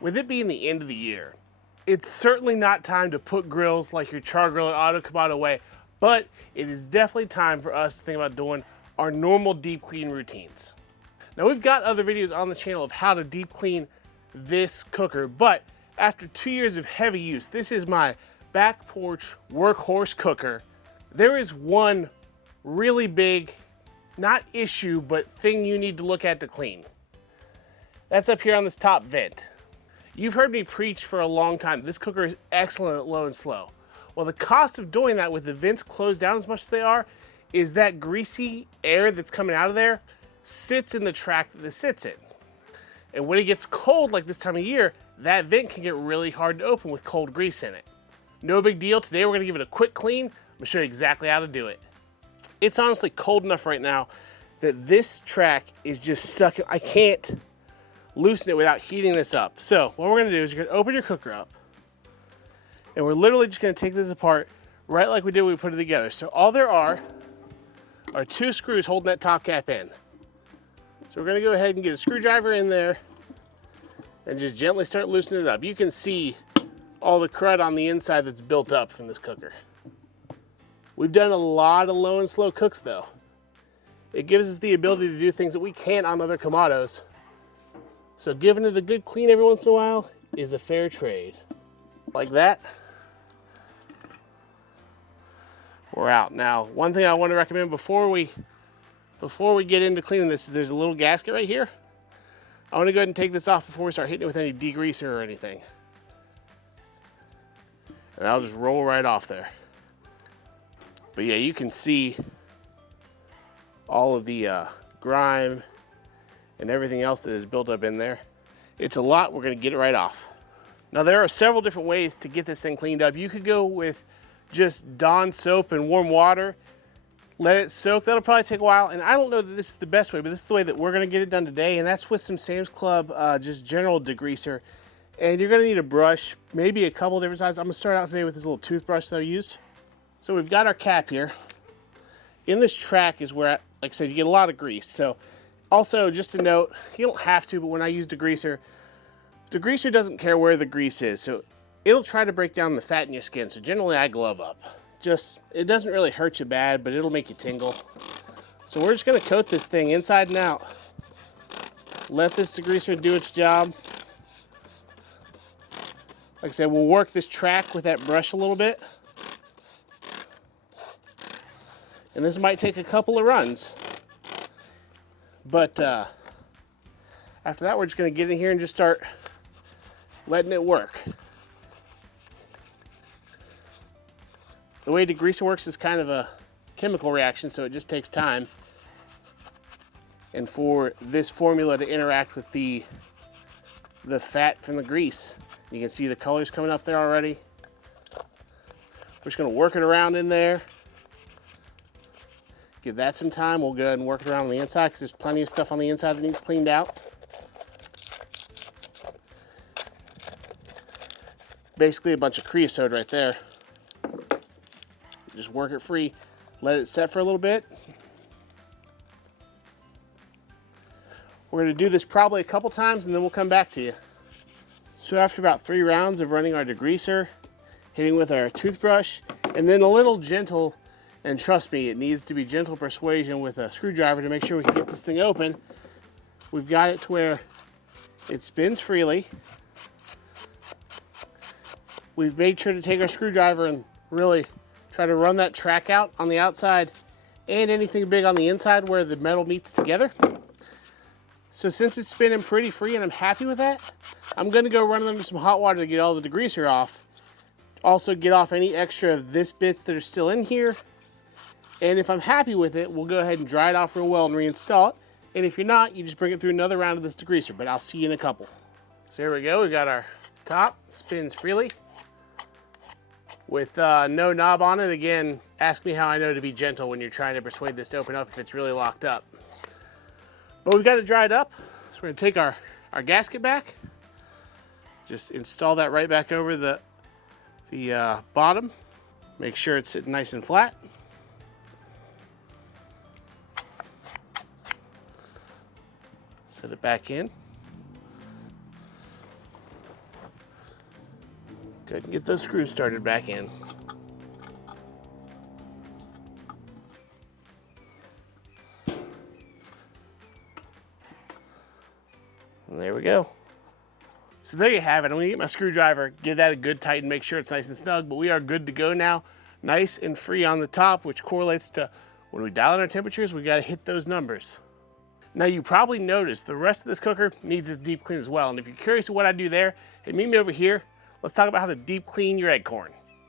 With it being the end of the year, it's certainly not time to put grills like your Char-griller auto-kamado away, but it is definitely time for us to think about doing our normal deep clean routines. Now, we've got other videos on the channel of how to deep clean this cooker, but after 2 years of heavy use, this is my back porch workhorse cooker. There is one really big, not issue, but thing you need to look at to clean. That's up here on this top vent. You've heard me preach for a long time, this cooker is excellent at low and slow. Well, the cost of doing that with the vents closed down as much as they are is that greasy air that's coming out of there sits in the track that this sits in. And when it gets cold like this time of year, that vent can get really hard to open with cold grease in it. No big deal, today we're gonna give it a quick clean. I'm gonna show you exactly how to do it. It's honestly cold enough right now that this track is just stuck. I can't loosen it without heating this up. So what we're gonna do is you're gonna open your cooker up and we're literally just gonna take this apart right like we did when we put it together. So all there are 2 screws holding that top cap in. So we're gonna go ahead and get a screwdriver in there and just gently start loosening it up. You can see all the crud on the inside that's built up from this cooker. We've done a lot of low and slow cooks though. It gives us the ability to do things that we can't on other Kamados. So giving it a good clean every once in a while is a fair trade. Like that. We're out. Now, one thing I want to recommend before we get into cleaning this is there's a little gasket right here. I want to go ahead and take this off before we start hitting it with any degreaser or anything. And I'll just roll right off there. But yeah, you can see all of the grime and everything else that is built up in there. It's a lot, we're gonna get it right off. Now there are several different ways to get this thing cleaned up. You could go with just Dawn soap and warm water, let it soak, that'll probably take a while. And I don't know that this is the best way, but this is the way that we're gonna get it done today. And that's with some Sam's Club, just general degreaser. And you're gonna need a brush, maybe a couple different sizes. I'm gonna start out today with this little toothbrush that I used. So we've got our cap here. In this track is where, like I said, you get a lot of grease. So also, just a note, you don't have to, but when I use degreaser doesn't care where the grease is. So it'll try to break down the fat in your skin. So generally I glove up. It doesn't really hurt you bad, but it'll make you tingle. So we're just gonna coat this thing inside and out. Let this degreaser do its job. Like I said, we'll work this track with that brush a little bit. And this might take a couple of runs. But after that, we're just gonna get in here and just start letting it work. The way degreaser works is kind of a chemical reaction, so it just takes time. And for this formula to interact with the fat from the grease, you can see the colors coming up there already. We're just gonna work it around in there. Give that some time. We'll go ahead and work it around on the inside because there's plenty of stuff on the inside that needs cleaned out. Basically a bunch of creosote right there. Just work it free. Let it set for a little bit. We're going to do this probably a couple times and then we'll come back to you. So after about 3 rounds of running our degreaser, hitting with our toothbrush, and then a little gentle, and trust me, it needs to be gentle persuasion with a screwdriver to make sure we can get this thing open. We've got it to where it spins freely. We've made sure to take our screwdriver and really try to run that track out on the outside and anything big on the inside where the metal meets together. So since it's spinning pretty free and I'm happy with that, I'm gonna go run it under some hot water to get all the degreaser off. Also get off any extra of this bits that are still in here. And if I'm happy with it, we'll go ahead and dry it off real well and reinstall it. And if you're not, you just bring it through another round of this degreaser, but I'll see you in a couple. So here we go, we got our top, spins freely. With no knob on it. Again, ask me how I know to be gentle when you're trying to persuade this to open up if it's really locked up. But we've got it dried up, so we're gonna take our gasket back. Just install that right back over the bottom. Make sure it's sitting nice and flat. Set it back in. Go ahead and get those screws started back in. And there we go. So there you have it. I'm going to get my screwdriver, give that a good tighten, make sure it's nice and snug, but we are good to go now. Nice and free on the top, which correlates to when we dial in our temperatures, we got to hit those numbers. Now you probably noticed the rest of this cooker needs its deep clean as well. And if you're curious what I do there, hey, meet me over here. Let's talk about how to deep clean your egg corn.